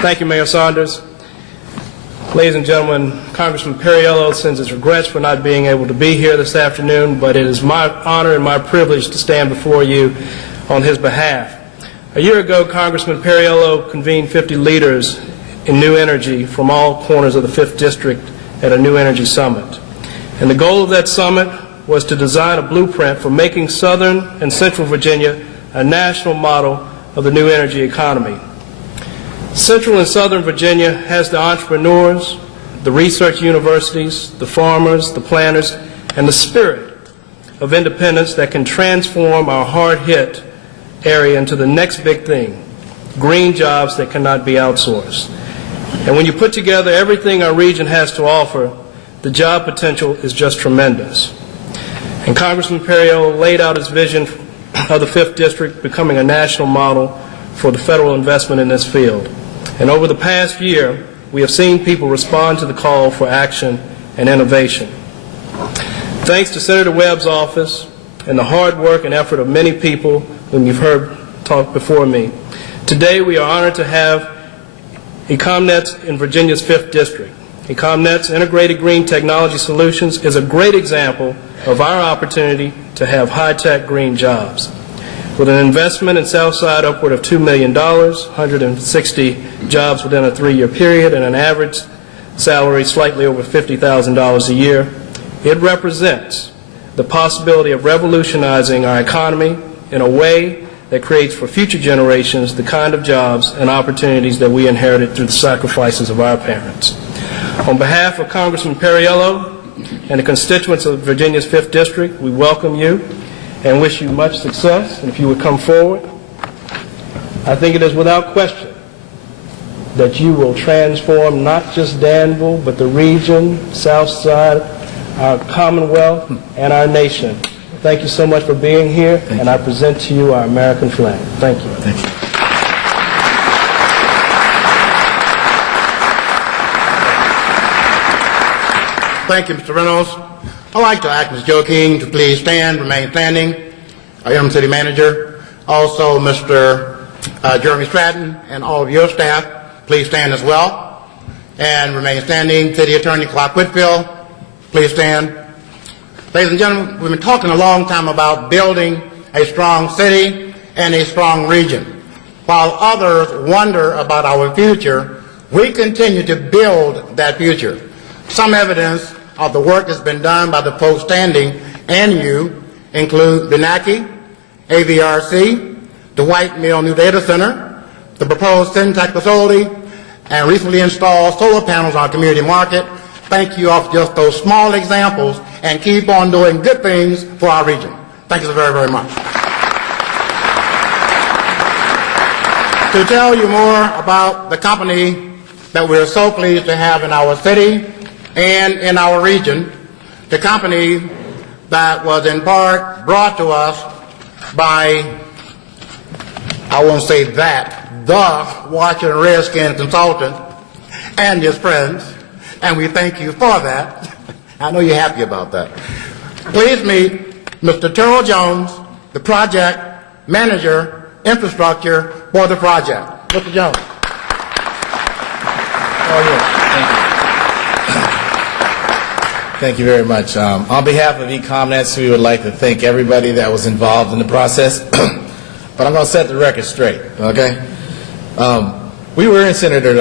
Thank you, Mayor Saunders. Ladies and gentlemen, Congressman Perriello sends his regrets for not being able to be here this afternoon, but it is my honor and my privilege to stand before you on his behalf. A year ago, Congressman Perriello convened 50 leaders in new energy from all corners of the 5th District at a new energy summit. And the goal of that summit was to design a blueprint for making Southern and Central Virginia a national model of the new energy economy. Central and Southern Virginia has the entrepreneurs, the research universities, the farmers, the planners, and the spirit of independence that can transform our hard-hit area into the next big thing, green jobs that cannot be outsourced. And when you put together everything our region has to offer, the job potential is just tremendous. And Congressman Perriello laid out his vision of the 5th District becoming a national model for the federal investment in this field. And over the past year, we have seen people respond to the call for action and innovation. Thanks to Senator Webb's office and the hard work and effort of many people whom you've heard talk before me, today we are honored to have Ecomnets in Virginia's 5th District. Ecomnets Integrated Green Technology Solutions is a great example of our opportunity to have high-tech green jobs. With an investment in Southside upward of $2 million, 160 jobs within a 3-year period, and an average salary slightly over $50,000 a year, it represents the possibility of revolutionizing our economy in a way that creates for future generations the kind of jobs and opportunities that we inherited through the sacrifices of our parents. On behalf of Congressman Perriello and the constituents of Virginia's 5th District, we welcome you and wish you much success. And if you would come forward, I think it is without question that you will transform not just Danville, but the region, Southside, our Commonwealth, and our nation. Thank you so much for being here, and I present to you our American flag. Thank you. Thank you. Thank you, Mr. Reynolds. I'd like to ask Ms. Joe King to please stand, remain standing. Our interim city manager. Also, Mr. Jeremy Stratton and all of your staff, please stand as well. And remain standing. City Attorney Clark Whitfield, please stand. Ladies and gentlemen, we've been talking a long time about building a strong city and a strong region. While others wonder about our future, we continue to build that future. Some evidence of the work that's been done by the folks standing and you include BNACI, AVRC, the White Mill New Data Center, the proposed Syntec facility, and recently installed solar panels on our community market. Thank you all for just those small examples, and keep on doing good things for our region. Thank you so very, very much. To tell you more about the company that we're so pleased to have in our city and in our region, the company that was in part brought to us by, I won't say that, the Washington Redskins consultant and his friends, and we thank you for that. I know you're happy about that. Please meet Mr. Terrell Jones, the project manager, infrastructure for the project. Mr. Jones. Thank you very much. On behalf of Ecomnets, we would like to thank everybody that was involved in the process. But I'm going to set the record straight, okay? We were in Senator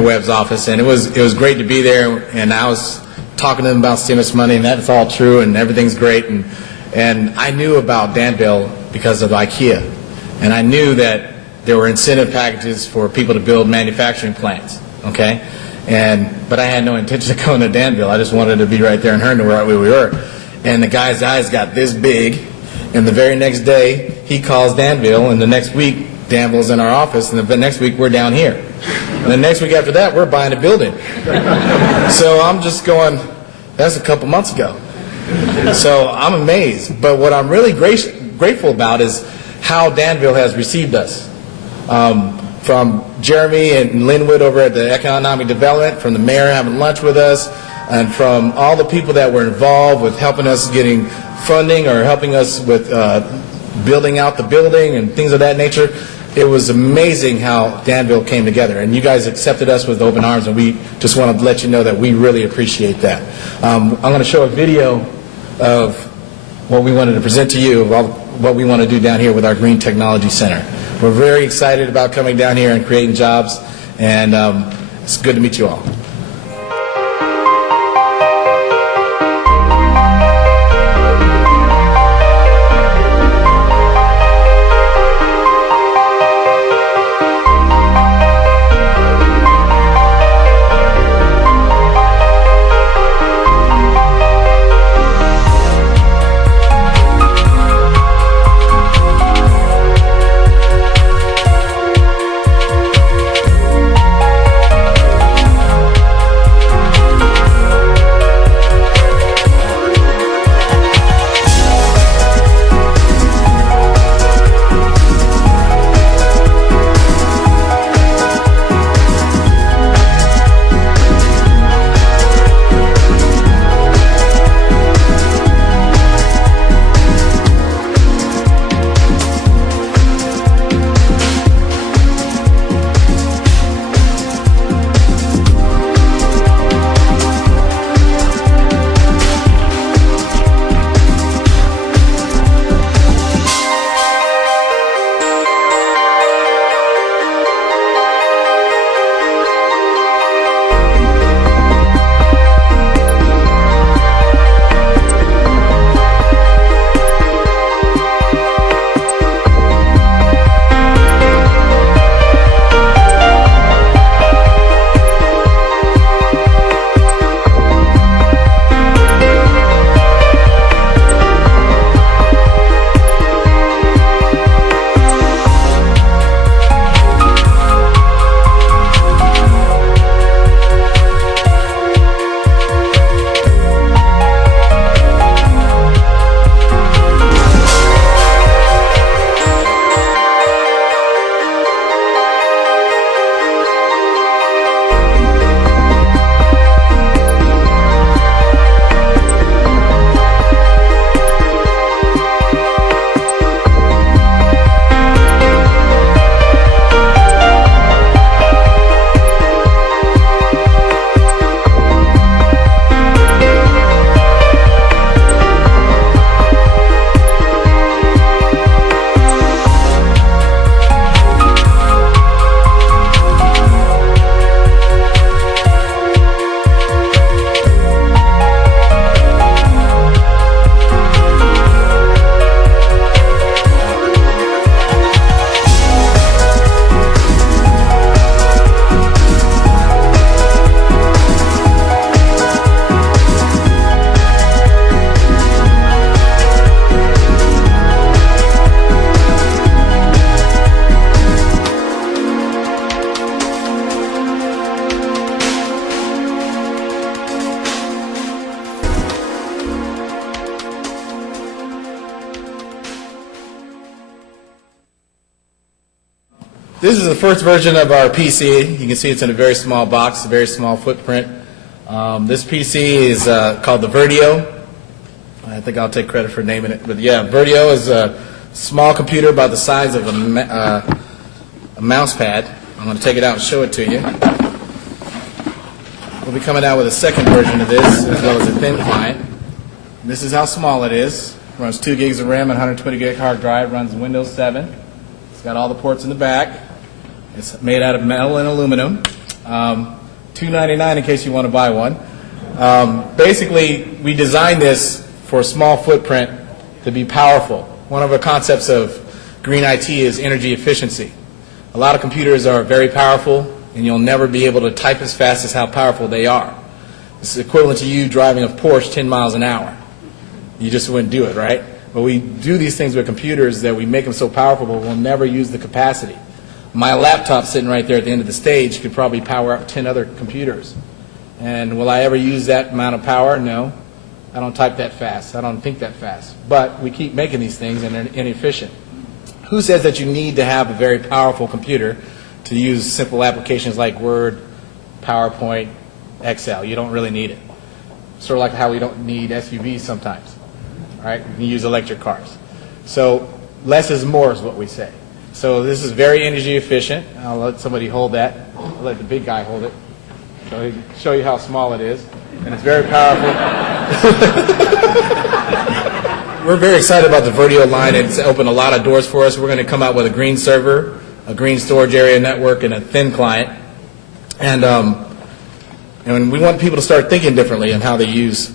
Webb's office, and it was great to be there. And I was talking to them about stimulus money, and that's all true, and everything's great. And I knew about Danville because of IKEA, and I knew that there were incentive packages for people to build manufacturing plants, okay? But I had no intention of going to Danville. I just wanted to be right there in Herndon where we were. And the guy's eyes got this big, and the very next day he calls Danville, and the next week Danville's in our office, and the next week we're down here. And the next week after that we're buying a building. So I'm just going, that's a couple months ago. So I'm amazed. But what I'm really grateful about is how Danville has received us. From Jeremy and Linwood over at the Economic Development, from the mayor having lunch with us, and from all the people that were involved with helping us getting funding or helping us with building out the building and things of that nature. it was amazing how Danville came together, and you guys accepted us with open arms, and we just want to let you know that we really appreciate that. I'm going to show a video of what we wanted to present to you, of all, what we want to do down here with our Green Technology Center. We're very excited about coming down here and creating jobs, and it's good to meet you all. This is the first version of our PC. You can see it's in a very small box, a very small footprint. This PC is called the Verdio. I think I'll take credit for naming it. But yeah, Verdio is a small computer about the size of a mouse pad. I'm going to take it out and show it to you. We'll be coming out with a second version of this, as well as a thin client. This is how small it is. Runs 2 gigs of RAM and 120 gig hard drive. Runs Windows 7. It's got all the ports in the back. It's made out of metal and aluminum. $2.99 in case you want to buy one. Basically, we designed this for a small footprint to be powerful. One of the concepts of green IT is energy efficiency. A lot of computers are very powerful, and you'll never be able to type as fast as how powerful they are. This is equivalent to you driving a Porsche 10 miles an hour. You just wouldn't do it, right? But we do these things with computers that we make them so powerful, but we'll never use the capacity. My laptop sitting right there at the end of the stage could probably power up 10 other computers. And will I ever use that amount of power? No. I don't type that fast. I don't think that fast. But we keep making these things, and they're inefficient. Who says that you need to have a very powerful computer to use simple applications like Word, PowerPoint, Excel? You don't really need it. Sort of like how we don't need SUVs sometimes. Right? We can use electric cars. So less is more is what we say. So this is very energy efficient. I'll let somebody hold that. I'll let the big guy hold it so he can show you how small it is. And it's very powerful. We're very excited about the Vertio line. It's opened a lot of doors for us. We're going to come out with a green server, a green storage area network, and a thin client. And we want people to start thinking differently on how they use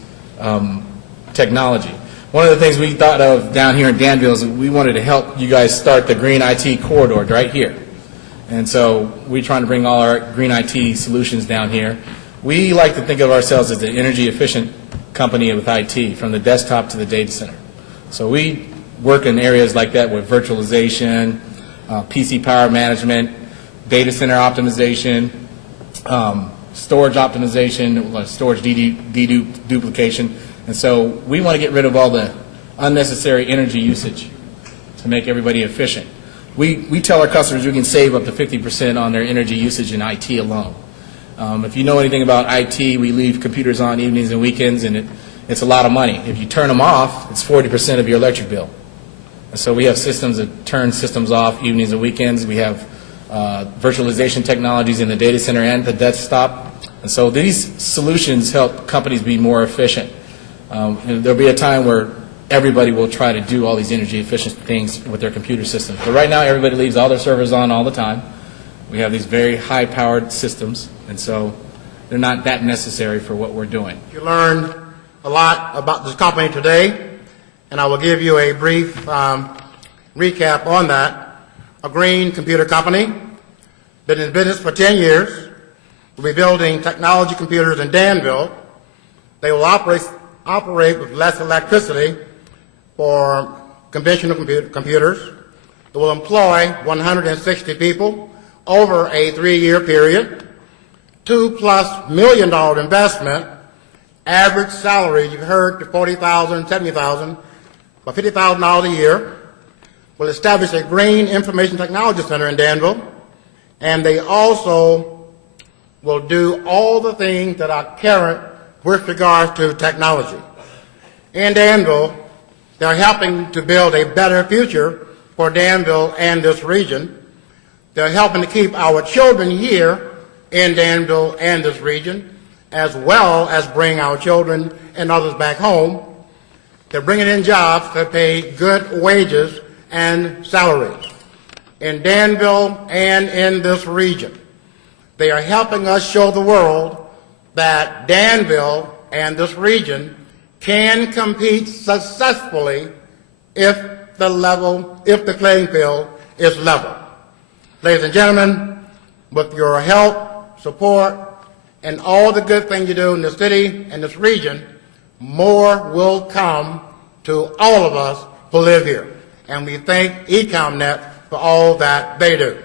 technology. One of the things we thought of down here in Danville is we wanted to help you guys start the green IT corridor right here. And so we're trying to bring all our green IT solutions down here. We like to think of ourselves as an energy efficient company with IT, from the desktop to the data center. So we work in areas like that with virtualization, PC power management, data center optimization, storage optimization, storage deduplication. And so we want to get rid of all the unnecessary energy usage to make everybody efficient. We tell our customers we can save up to 50% on their energy usage in IT alone. If you know anything about IT, we leave computers on evenings and weekends, and it's a lot of money. If you turn them off, it's 40% of your electric bill. And so we have systems that turn systems off evenings and weekends. We have virtualization technologies in the data center and the desktop. And so these solutions help companies be more efficient. And there'll be a time where everybody will try to do all these energy efficient things with their computer systems. But right now, everybody leaves all their servers on all the time. We have these very high-powered systems, and so they're not that necessary for what we're doing. You learned a lot about this company today, and I will give you a brief recap on that. A green computer company, been in business for 10 years. We'll be building technology computers in Danville. They will operate with less electricity for conventional computers. It will employ 160 people over a 3-year period, $2+ million investment, average salary, you've heard, $40,000, $70,000, but $50,000 a year. Will establish a green information technology center in Danville, and they also will do all the things that are current with regards to technology. In Danville, they're helping to build a better future for Danville and this region. They're helping to keep our children here in Danville and this region, as well as bring our children and others back home. They're bringing in jobs that pay good wages and salaries in Danville and in this region. They are helping us show the world that Danville and this region can compete successfully if the playing field is level. Ladies and gentlemen, with your help, support, and all the good things you do in the city and this region, more will come to all of us who live here. And we thank Ecomnets for all that they do.